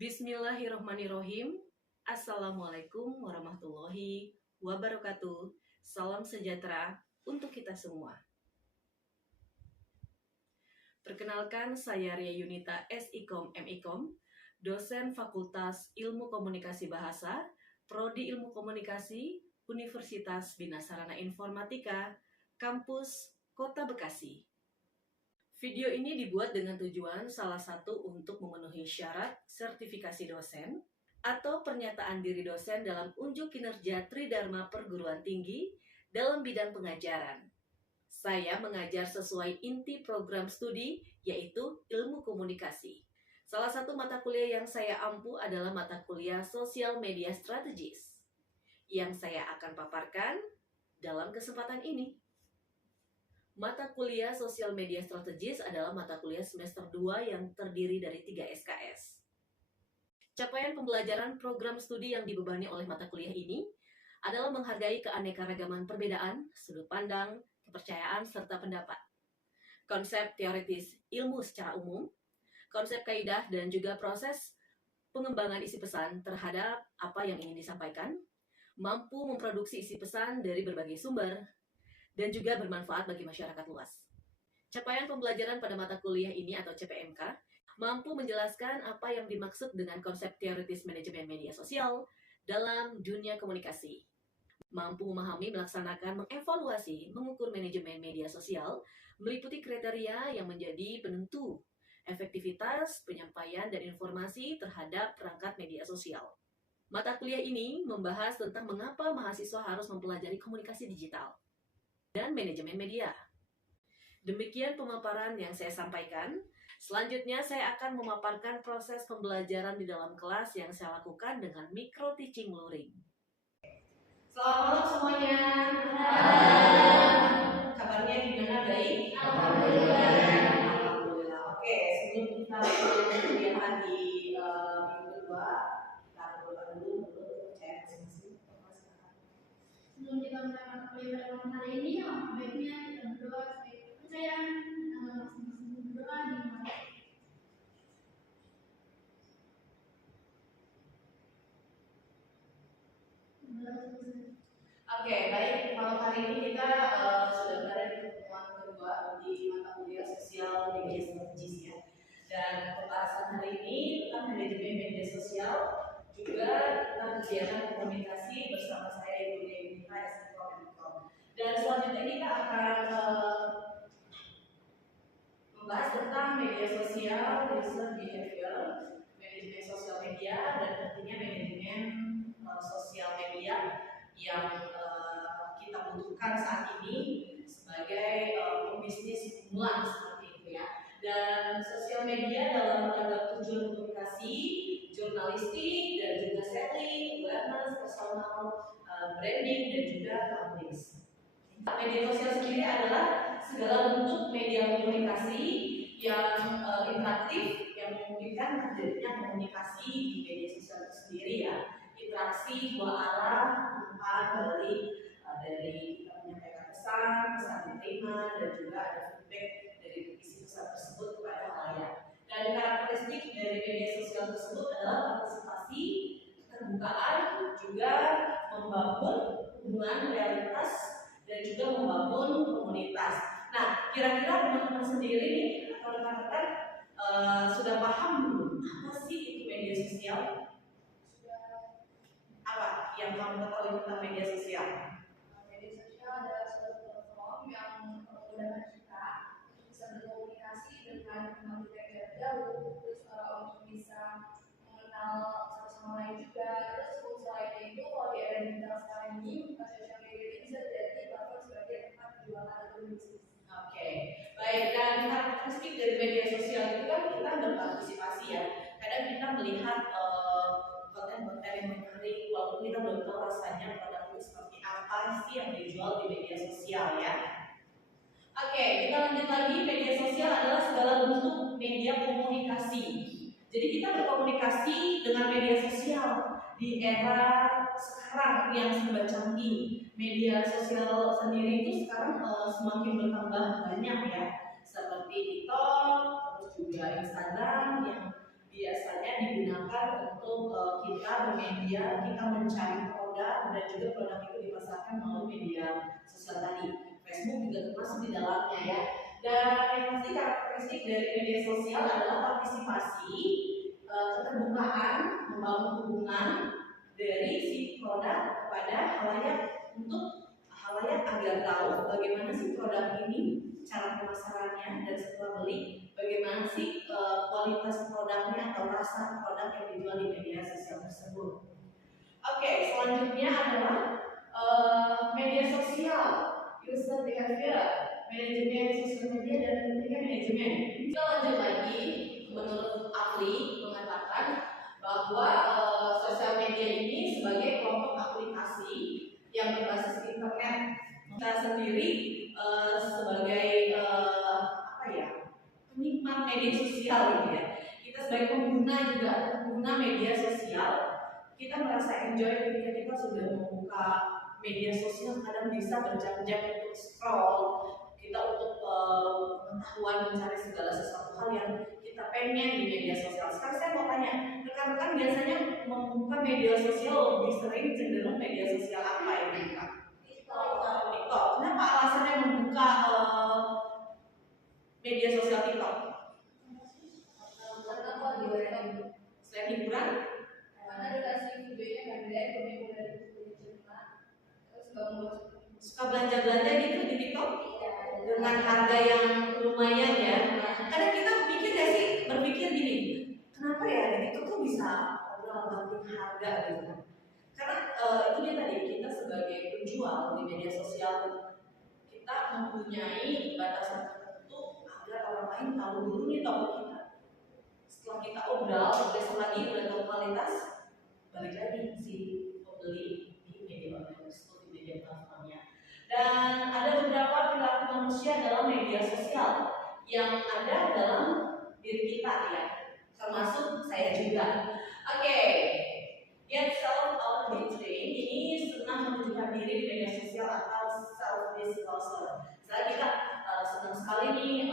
Bismillahirrohmanirrohim. Assalamualaikum warahmatullahi wabarakatuh. Salam sejahtera untuk kita semua. Perkenalkan, saya Ria Yunita SIKOM MIKOM, dosen Fakultas Ilmu Komunikasi Bahasa, Prodi Ilmu Komunikasi, Universitas Bina Sarana Informatika, Kampus Kota Bekasi. Video ini dibuat dengan tujuan salah satu untuk memenuhi syarat sertifikasi dosen atau pernyataan diri dosen dalam unjuk kinerja Tridharma Perguruan Tinggi dalam bidang pengajaran. Saya mengajar sesuai inti program studi, yaitu ilmu komunikasi. Salah satu mata kuliah yang saya ampu adalah mata kuliah Sosial Media Strategis, yang saya akan paparkan dalam kesempatan ini. Mata kuliah Sosial Media Strategis adalah mata kuliah semester 2 yang terdiri dari 3 SKS. Capaian pembelajaran program studi yang dibebani oleh mata kuliah ini adalah menghargai keanekaragaman perbedaan, sudut pandang, kepercayaan, serta pendapat. Konsep teoritis ilmu secara umum, konsep kaidah, dan juga proses pengembangan isi pesan terhadap apa yang ingin disampaikan, mampu memproduksi isi pesan dari berbagai sumber, dan juga bermanfaat bagi masyarakat luas. Capaian pembelajaran pada mata kuliah ini atau CPMK mampu menjelaskan apa yang dimaksud dengan konsep teoritis manajemen media sosial dalam dunia komunikasi. Mampu memahami, melaksanakan, mengevaluasi, mengukur manajemen media sosial, meliputi kriteria yang menjadi penentu efektivitas penyampaian dan informasi terhadap perangkat media sosial. Mata kuliah ini membahas tentang mengapa mahasiswa harus mempelajari komunikasi digital dan manajemen media. Demikian pemaparan yang saya sampaikan. Selanjutnya saya akan memaparkan proses pembelajaran di dalam kelas yang saya lakukan dengan micro teaching luring. Selamat malam semuanya. Hai. Kabarnya gimana, baik? Alhamdulillah. Alhamdulillah. Oke, sebelum kita mulai kegiatan di minggu kedua, kita berdoa dulu menurut kepercayaan masing-masing. Sebelum kita mulai mata kuliah pada malam hari ini, baiknya kita berdoa sebagai kepercayaan masing-masing berdoa di malam. Oke, baik. Malam hari ini kita sudah berada di pertemuan kedua di mata kuliah Sosial Media Strategis ya. Dan pembahasan hari ini tentang manajemen media sosial, juga tentang kegiatan komunikasi bersama saya Ibu Yunita SIKOM. Dan selanjutnya kita akan membahas tentang media sosial, user behavior, manajemen sosial media, dan tentunya manajemen sosial media yang kita butuhkan saat ini sebagai pembisnis pemula seperti itu ya. Dan sosial media dalam rangka tujuan komunikasi, jurnalistik, dan juga selling, awareness, personal branding, dan juga publish. Media sosial sendiri adalah segala bentuk media komunikasi yang interaktif yang memungkinkan terjadinya komunikasi di media sosial itu sendiri ya. Interaksi dua arah, umpan balik dari kita menyampaikan pesan diterima, dan juga ada feedback dari isi pesan tersebut kepada halayak. Dan karakteristik dari media sosial tersebut adalah partisipasi, keterbukaan, juga membangun hubungan realitas dan juga membangun komunitas. Nah, kira-kira teman-teman sendiri nih atau rekan-rekan sudah paham belum apa sih itu media sosial? Apa yang kamu ketahui tentang media sosial? Media sosial adalah suatu platform yang memudahkan kita bisa berkomunikasi dengan teman kita yang jarak jauh, terus untuk bisa mengenal satu sama lain juga. Terus fungsi lainnya itu kalau di era digital sekarang ini, sosial media ini bisa jadi platform sebagai tempat jualan atau bisnis. Oke, baik. Dan karakteristik dari media sosial itu kan kita berpartisipasi ya. Kadang kita melihat konten-konten yang menarik, walaupun kita belum tahu rasanya produk itu seperti apa sih yang dijual di media sosial ya. Oke, kita lanjut lagi. Media sosial adalah segala bentuk media komunikasi. Jadi kita berkomunikasi dengan media sosial di era sekarang yang serba canggih. Media sosial sendiri itu sekarang semakin bertambah banyak ya, seperti TikTok, terus juga Instagram yang biasanya digunakan untuk kita bermedia, kita mencari produk dan juga produk itu dipasarkan melalui media sosial tadi. Facebook juga termasuk di dalamnya ya. Dan yang pasti karakteristik dari media sosial adalah partisipasi, keterbukaan, membangun hubungan dari si produk kepada halayak untuk halayak agar tahu bagaimana sih produk ini, cara pemasarannya, dan setelah beli bagaimana sih kualitas produknya atau rasa produk yang dijual di media sosial tersebut. Oke, selanjutnya adalah media sosial, user behavior, manajemen sosial media, dan tentunya manajemen. Kita lanjut lagi, menurut ahli mengatakan bahwa sosial media ini sebagai kelompok aplikasi yang berbasis internet. Kita sendiri sebagai penikmat media sosial gitu ya. Kita sebagai pengguna media sosial, kita merasa enjoy ketika kita sudah membuka media sosial. Kadang bisa berjam-jam untuk scroll, kita untuk pengetahuan, mencari segala sesuatu hal yang kita pengen di media sosial. Sekarang saya mau tanya, rekan-rekan biasanya membuka media sosial lebih sering cenderung media sosial apa ya Kak? TikTok. Kenapa alasannya membuka media sosial TikTok? Karena kalau di Selain hiburan? karena durasi videonya pendek, kemudian dari cerita, terus bangun Suka belanja-belanja gitu di TikTok? iya, Dengan harga yang lumayan ya. Kadang kita berpikir gini, kenapa ya di TikTok tuh bisa banting harga gitu kan? Karena itu dia tadi, kita sebagai penjual di media sosial, kita mempunyai batasan tertentu agar orang lain tahu dulu nih toko kita. Setelah kita obral, besok lagi udah tahu kualitas, balik lagi si pembeli di media online tersebut, di media platformnya. Dan ada beberapa perilaku manusia dalam media sosial yang ada dalam diri kita ya, termasuk saya juga. Oke, get self outreaching ini senang menunjukkan diri di media sosial atau self disclosure. Misalnya kita senang sekali nih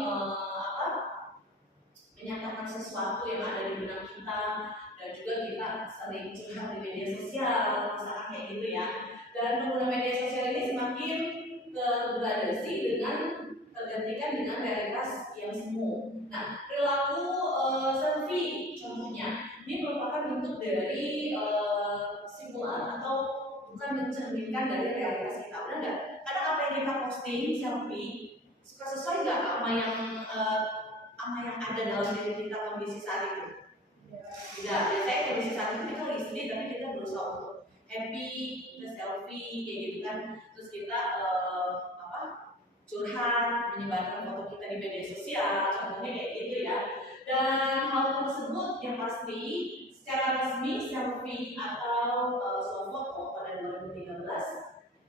menyatakan sesuatu yang ada di benak kita, dan juga kita sering curhat di media sosial, misalnya kayak gitu ya. Dan pengguna media sosial ini semakin tergradasi dengan tergantikan dengan realitas yang semu. Nah, perilaku selfie contohnya ini merupakan bentuk dari simulan atau bukan mencerminkan dari realitas kita, benar nggak? Karena apa yang kita posting selfie suka sesuai nggak sama yang ada dalam diri kita kondisi saat itu? Tidak. Biasanya kondisi saat itu kita lagi sedih, tapi kita berusaha untuk happy, kita selfie kayak gitu kan. Terus kita curhat, menyebarkan foto kita di media sosial, contohnya kayak gitu ya. Dan hal tersebut yang pasti secara resmi selfie atau swafoto pada 2013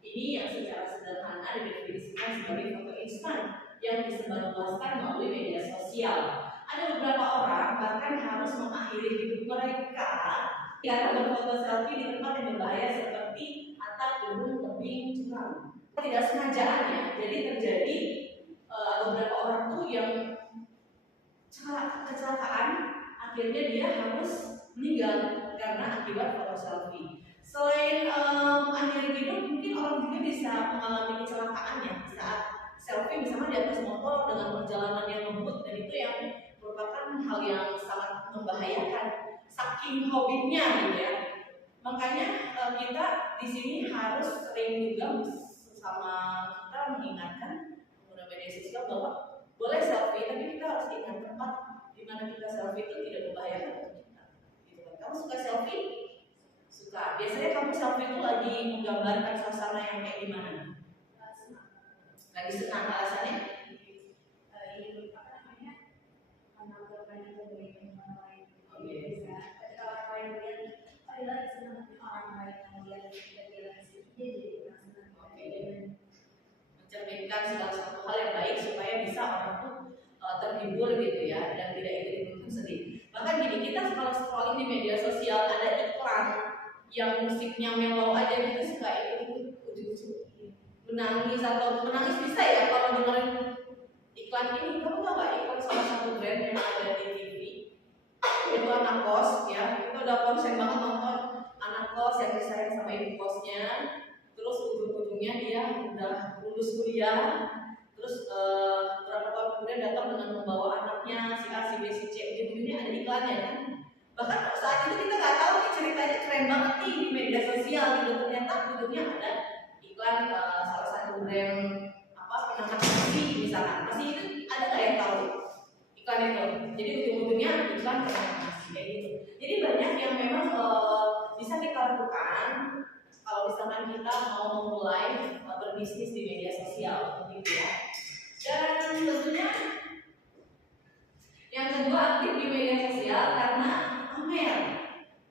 ini yang secara sederhana didefinisikan sebagai foto instan yang disebarluaskan melalui media sosial. Ada beberapa orang bahkan harus mengakhiri hidup mereka karena berfoto selfie di tempat yang berbahaya seperti atap gedung, tebing, jurang. Tidak sengajaan ya, jadi terjadi beberapa orang tuh yang kecelakaan, akhirnya dia harus meninggal karena akibat foto selfie. Selain akhir hidup, mungkin orang juga bisa mengalami kecelakaan ya saat selfie, misalnya di atas motor dengan perjalanan yang ngebut, dan itu yang merupakan hal yang sangat membahayakan saking hobinya gitu ya. Makanya kita di sini harus sering juga sama kita mengingatkan pengguna media sosial bahwa boleh selfie, tapi kita harus ingat tempat di mana kita selfie itu tidak membahayakan untuk kita. Gitu kan? Kamu suka selfie? Suka. Biasanya kamu selfie itu lagi menggambarkan suasana yang kayak gimana? Lagi senang. Alasannya? ini apa namanya? Menampilkan itu dari orang lain. Bisa. Ketika orang lain melihat, oh dia lagi senang, orang lain yang melihat dia lagi sedih, dia jadi senang. Mencerminkan segala sesuatu hal yang baik supaya bisa orang tuh terhibur gitu ya, dan tidak ikut-ikutan sedih. Bahkan gini, kita kalau scrolling di media sosial ada iklan yang musiknya mellow aja, kita suka ikut menangis, atau menangis bisa ya kalau dengerin iklan ini. Kamu tau gak iklan salah satu brand yang ada di TV? itu anak kos ya, kita udah konsen banget nonton anak kos yang disayang sama ibu kosnya, terus ujung-ujungnya dia udah lulus kuliah, terus berapa tahun kemudian datang dengan membawa anaknya si A, si B, si C, ujung-ujungnya ada iklannya kan. Bahkan saat itu kita nggak tahu nih ceritanya keren banget nih di media sosial gitu, ternyata ujungnya ada iklan salah satu brand pengangkat nasi misalkan, masih itu ada nggak yang tahu iklan itu? Jadi ujung-ujungnya iklan pengangkat nasi kayak gitu. Jadi banyak yang memang bisa kita lakukan kalau misalkan kita mau memulai berbisnis di media sosial gitu ya. Dan tentunya yang kedua, aktif di media sosial karena pamer.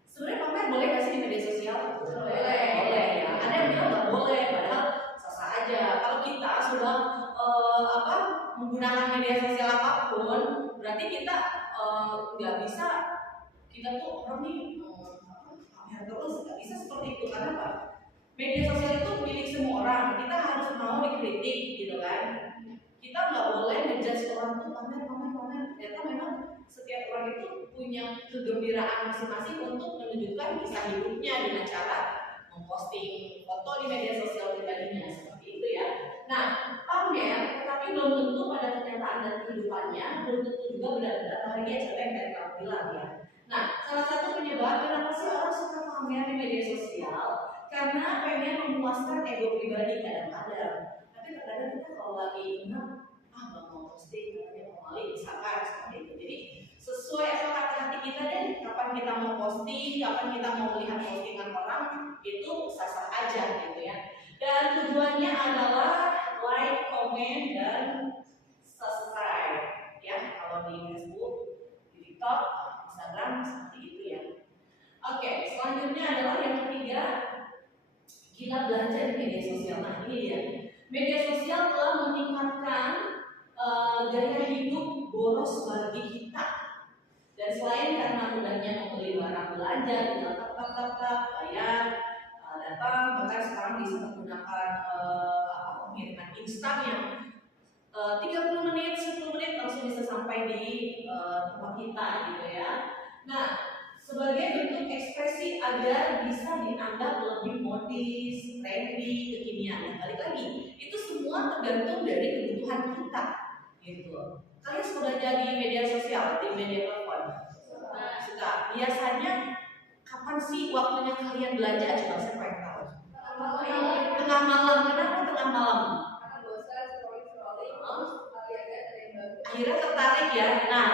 Sebenarnya pamer boleh nggak sih di media sosial? Boleh ya. Ada yang bilang nggak boleh, padahal sah-sah aja. Kalau kita sudah menggunakan media sosial apapun, berarti kita nggak bisa, kita tuh orang nih pamer terus, nggak bisa seperti itu. Karena apa? Media sosial itu milik semua orang. Kita harus mau dikritik gitu kan. Kita nggak boleh ngejudge orang tuh pamer. Ternyata memang setiap orang itu punya kegembiraan masing-masing untuk menunjukkan kisah hidupnya dengan cara memposting foto di media sosial pribadinya seperti itu ya. Nah, pamer tetapi belum tentu pada kenyataan dan kehidupannya belum tentu juga benar-benar bahagia seperti yang tadi kamu bilang ya. Nah, salah satu penyebab kenapa sih orang suka pamer di media sosial karena pengen memuaskan ego pribadi kadang-kadang. Tapi kadang-kadang kita kalau lagi nggak mau posting, katanya mau mali misalkan seperti itu. Jadi sesuai akal hati kita deh, kapan kita mau posting, kapan kita mau melihat postingan orang, itu sah-sah aja gitu ya. Dan tujuannya adalah like, comment, dan subscribe ya. Kalau di Facebook, di TikTok, Instagram seperti itu ya. Oke, selanjutnya adalah yang ketiga, gila belanja di media sosial. Nah ini dia, media sosial telah meningkatkan gaya hidup boros bagi kita. Dan selain karena mudahnya membeli barang belanja dengan tap bayar, datang, bahkan sekarang bisa menggunakan pengiriman instan yang 30 menit, 10 menit langsung bisa sampai di tempat kita gitu ya. Nah, sebagai bentuk ekspresi agar bisa dianggap lebih modis, trendy, kekinian. Balik lagi, itu semua tergantung dari kebutuhan kita gitu. Kalian sudah jadi media sosial, di media telepon? Suka. Biasanya kapan sih waktunya kalian belanja? Coba saya pengen tahu. Tengah malam. Kenapa tengah malam? Karena bosan scrolling akhirnya tertarik ya. Nah,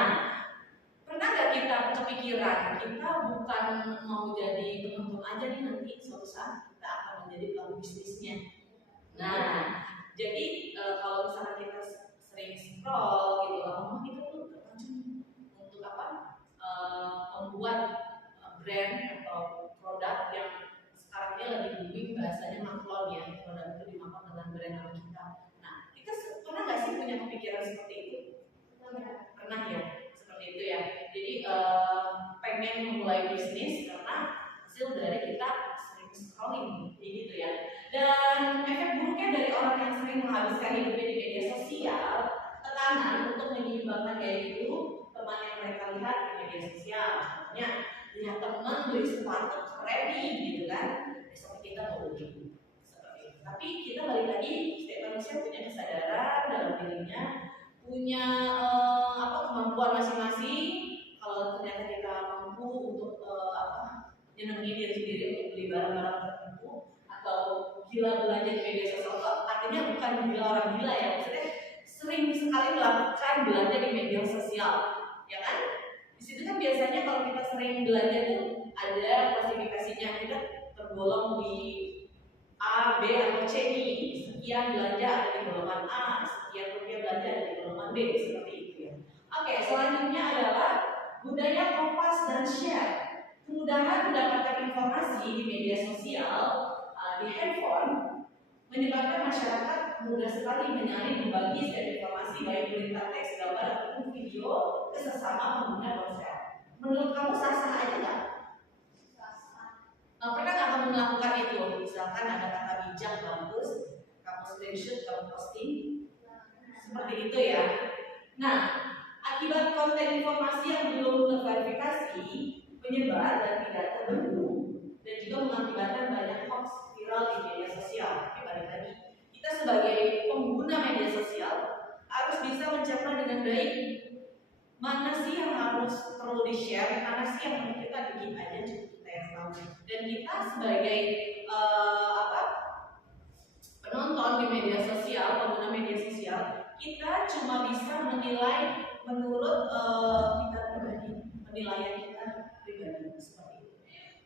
pernah nggak kita kepikiran kita bukan mau jadi penonton aja nih, nanti suatu saat kita akan menjadi pelaku bisnisnya. Nah, jadi kalau misalnya kita sering scroll gitu, lama-lama kita tuh terpancing untuk membuat brand atau produk yang sekarang ini lagi booming, bahasanya maklon ya, produk itu dimakan dengan brand nama kita. Nah, kita pernah nggak sih punya kepikiran seperti itu? Pernah ya, seperti itu ya. Jadi pengen memulai bisnis karena hasil dari kita sering scrolling, gitu ya. Dan efek buruknya dari orang yang sering menghabiskan hidupnya di media sosial, tekanan untuk menyeimbangkan gaya hidup teman yang mereka lihat di media sosial. Contohnya, lihat teman beli sepatu keren nih, gitu kan, besok kita mau beli seperti itu. Tapi kita balik lagi, setiap manusia punya kesadaran dalam dirinya, punya kemampuan masing-masing. Kalau ternyata kita mampu untuk nyenengin diri sendiri untuk beli barang-barang tertentu atau gila belanja di media sosial, artinya bukan gila orang gila ya, maksudnya sering sekali melakukan belanja di media sosial, ya kan? Di situ kan biasanya kalau kita sering belanja itu ada klasifikasinya, kita tergolong di A, B, atau C nih. Sekian belanja ada di golongan A, sekian rupiah belanja ada di golongan B, seperti itu ya. Oke, selanjutnya adalah budaya kopas dan share. Kemudahan mendapatkan informasi di media sosial, di handphone, menyebabkan masyarakat mudah sekali menyaling berbagi share informasi baik berupa teks, gambar, ataupun video ke sesama pengguna ponsel. Menurut kamu sah-sah aja nggak? Pernah nggak kamu melakukan itu? Misalkan ada kata bijak bagus, kamu screenshot, kamu posting, seperti itu ya. Nah, Akibat konten informasi yang belum terverifikasi menyebar dan tidak terbendung, dan juga mengakibatkan banyak hoax viral di media sosial. Tapi balik lagi, kita sebagai pengguna media sosial harus bisa mencerna dengan baik mana sih yang harus perlu di-share, mana sih yang perlu kita bikin aja cukup kita yang tahu. Dan kita sebagai penonton di media sosial, pengguna media sosial, kita cuma bisa menilai menurut kita pribadi, penilaian kita pribadi seperti itu.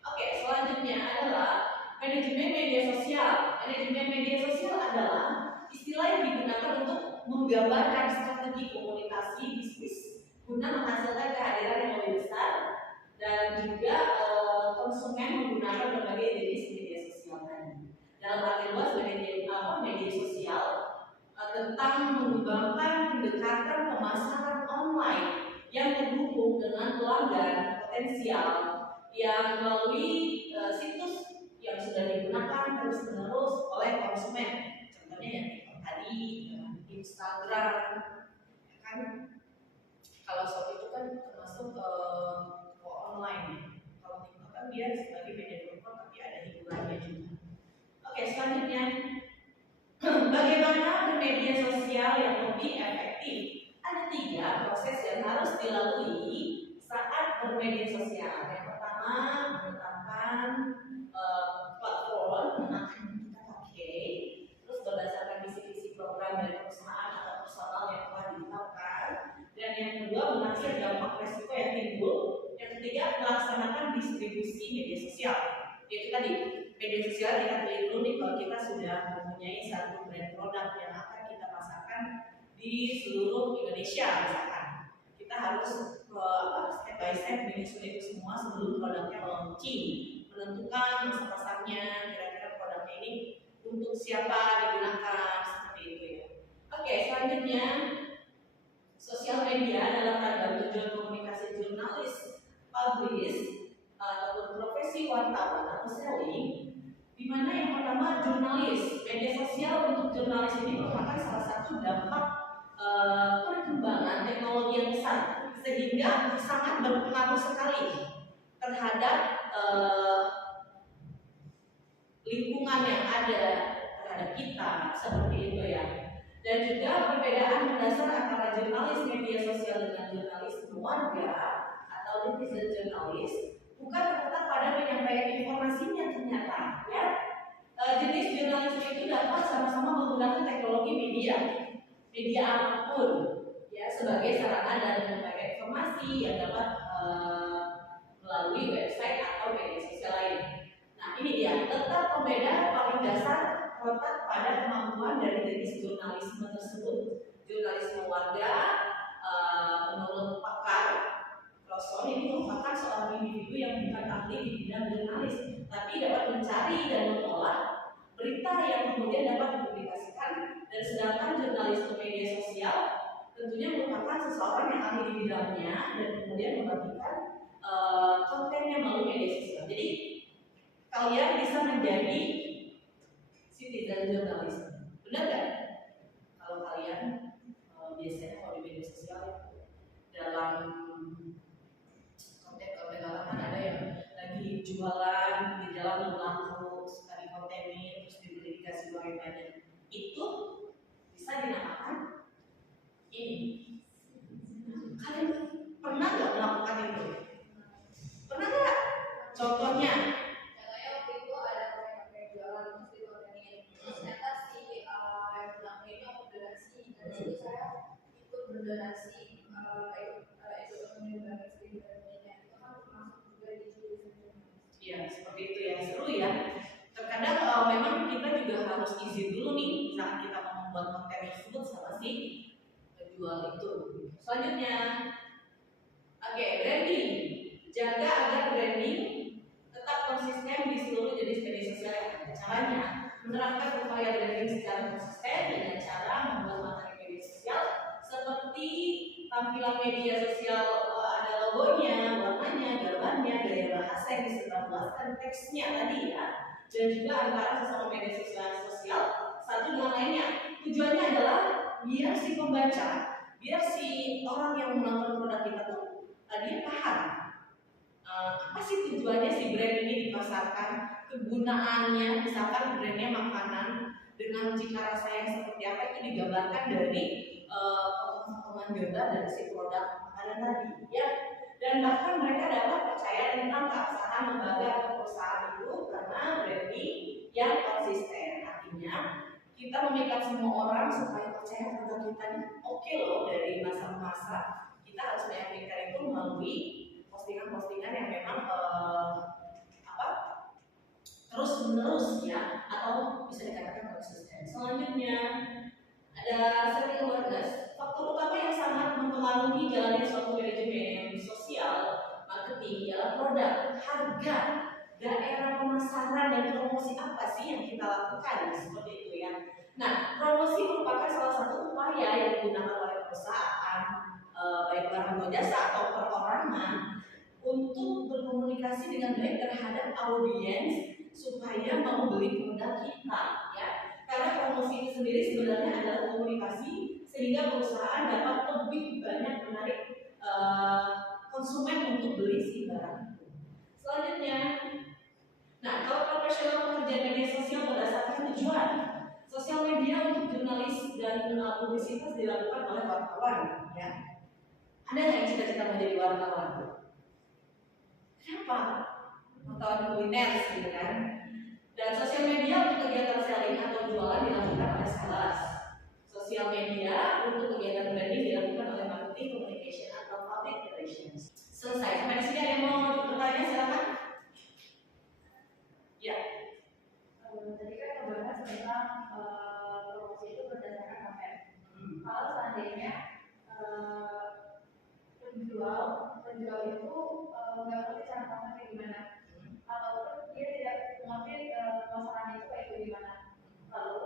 Oke, selanjutnya adalah manajemen media sosial. Manajemen media sosial adalah istilah yang digunakan untuk menggambarkan strategi komunikasi bisnis guna menghasilkan kehadiran yang lebih besar dan juga konsumen menggunakan berbagai jenis media sosial tadi. Dalam arti luas, media sosial tentang mengembangkan pendekatan pemasaran online yang terhubung dengan pelanggan potensial yang melalui situs yang sudah digunakan terus-menerus oleh konsumen. Contohnya yang tadi Instagram, kan kalau Shopee itu kan termasuk online. Kalau TikTok kan dia sebagai media platform tapi ada hiburannya juga. Oke, selanjutnya bagaimana bermedia sosial yang lebih efektif? Ada 3 proses yang harus dilalui saat bermedia sosial. Yang pertama, menetapkan platform yang akan kita pakai, terus berdasarkan visi-visi program dari perusahaan atau personal yang telah ditetapkan. Dan yang kedua, mengakhir dampak resiko yang timbul. Yang ketiga, melaksanakan distribusi media sosial. Yaitu tadi, media sosial kita pilih dulu nih kalau kita sudah mempunyai satu brand produk yang akan kita pasarkan di seluruh Indonesia misalkan. Kita harus step by step menyusun itu semua sebelum produknya launching, menentukan masa pasarnya, kira-kira produknya ini untuk siapa digunakan, seperti itu ya. Oke, selanjutnya sosial media dalam ragam tujuan komunikasi jurnalis, publish, ataupun profesi wartawan atau selling, di mana yang pertama jurnalis. Media sosial untuk jurnalis ini merupakan salah satu dampak perkembangan teknologi yang besar, sehingga sangat berpengaruh sekali terhadap lingkungan yang ada, terhadap kita, seperti itu ya. Dan juga perbedaan mendasar antara jurnalis media sosial dengan jurnalis warga atau netizen jurnalis bukan terletak pada penyampaian informasinya ternyata ya. Jenis jurnalisme itu dapat sama-sama menggunakan teknologi media apapun ya sebagai sarana dan menyampaikan informasi yang dapat melalui website atau media sosial lain. Nah ini dia, tetap pembeda paling dasar terletak pada kemampuan dari jenis jurnalisme tersebut. Jurnalisme warga menurut pakar Lawson ini merupakan seorang individu yang bukan ahli di bidang jurnalis, tapi dapat mencari dan mengolah berita yang kemudian dapat dipublikasikan. Dan sedangkan jurnalisme media sosial tentunya merupakan seseorang yang ahli di bidangnya dan kemudian membagikan kontennya melalui media sosial. Jadi kalian bisa menjadi citizen journalism, benar nggak? Kalau kalian biasanya kalau di media sosial dalam konten-konten kan ada yang lagi jualan di jalan laku suka di kontenin terus dikasih uang yang banyak, itu bisa dinamakan ini. Kalian pernah nggak melakukan itu? Pernah nggak? Contohnya? Contohnya waktu itu ada orang yang kayak jualan terus di kontenin, terus ternyata si yang bilang ini aku donasi, dan itu saya ikut berdonasi, ikut menyumbang istri dan itu kan termasuk juga di jurusan. Ya seperti itu ya, seru ya. Terkadang memang kita juga harus izin dulu nih saat kita mau membuat konten tersebut sama si penjual itu. Selanjutnya, oke, branding. Jaga agar branding tetap konsisten di seluruh jenis media sosial yang ada. Caranya, menerapkan upaya branding secara konsisten dengan cara membuat materi media sosial seperti tampilan media sosial ada logonya, warnanya, gambarnya, gaya bahasa yang disebarluaskan, teksnya tadi ya, dan juga antara sesama media sosial satu dengan lainnya. Tujuannya adalah biar si pembaca, biar si orang yang menonton dia paham apa sih tujuannya si brand ini dipasarkan, kegunaannya, misalkan brandnya makanan dengan cita rasa yang seperti apa itu digambarkan dari potongan-potongan gambar dari si produk makanan tadi, ya. Dan bahkan mereka dapat percaya tentang keabsahan lembaga atau perusahaan itu karena branding yang konsisten. Artinya kita memikat semua orang supaya percaya produk kita ini oke loh dari masa ke masa. Kita harus meyakinkan itu melalui postingan-postingan yang memang terus menerus ya, atau bisa dikatakan konsisten. Selanjutnya ada selling awareness. Faktor utama yang sangat mempengaruhi jalannya suatu manajemen sosial marketing ialah produk, harga, daerah pemasaran dan promosi apa sih yang kita lakukan, seperti itu ya. Nah, promosi merupakan salah satu upaya yang digunakan oleh perusahaan, baik barang atau jasa atau perorangan, untuk berkomunikasi dengan baik terhadap audiens supaya mau beli produk kita, ya. Karena promosi itu sendiri sebenarnya adalah komunikasi sehingga perusahaan dapat lebih banyak menarik konsumen untuk beli si barang itu. Selanjutnya, nah kalau profesional pekerjaan media sosial berdasarkan tujuan, sosial media untuk jurnalis dan publisitas dilakukan oleh wartawan, ya. Ada nggak yang cita-cita menjadi wartawan? Siapa? Wartawan kuliner, gitu kan? Dan sosial media untuk kegiatan selling atau jualan dilakukan oleh sales. Sosial media untuk kegiatan branding dilakukan oleh marketing, communication, atau public relations. Selesai. Sampai di sini ada yang mau bertanya? Silakan. Ya. Tadi kan membahas tentang promosi itu berdasarkan konten. Kalau seandainya penjual itu nggak ngerti cara pasarnya gimana, ataupun dia tidak mengerti pemasarannya itu kayak gimana. Lalu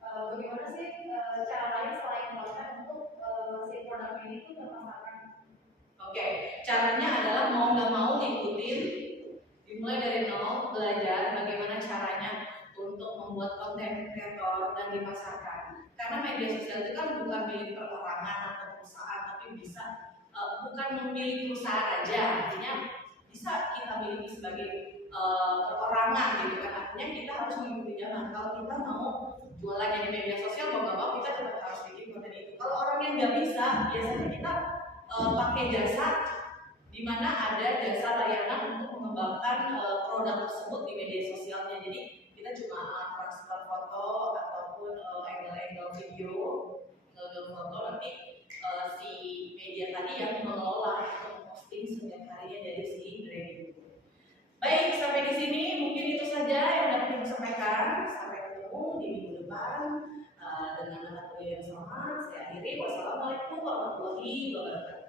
bagaimana sih cara lain selain konten untuk si produk ini itu terpasarkan? Oke, caranya adalah mau nggak mau ngikutin, dimulai dari nol, belajar bagaimana caranya untuk membuat konten kreator dan dipasarkan. Karena media sosial itu kan bukan milik perorangan atau perusahaan, tapi bisa bukan memiliki perusahaan aja, artinya bisa kita miliki sebagai perorangan gitu kan. Artinya kita harus mengikuti zaman. Kalau kita mau jualannya di media sosial, mau nggak mau kita tetap harus bikin konten itu. Kalau orang yang nggak bisa, biasanya kita pakai jasa, di mana ada jasa layanan untuk mengembangkan produk tersebut di media sosialnya. Jadi kita cuma transfer foto ataupun angle-angle video, angle foto, nanti si media tadi yang mengelola untuk posting setiap harinya dari si brand itu. Baik, sampai di sini mungkin itu saja yang dapat kita sampaikan. Sampai ketemu di minggu depan dengan mata kuliah yang sama. Saya akhiri. Wassalamualaikum warahmatullahi wabarakatuh.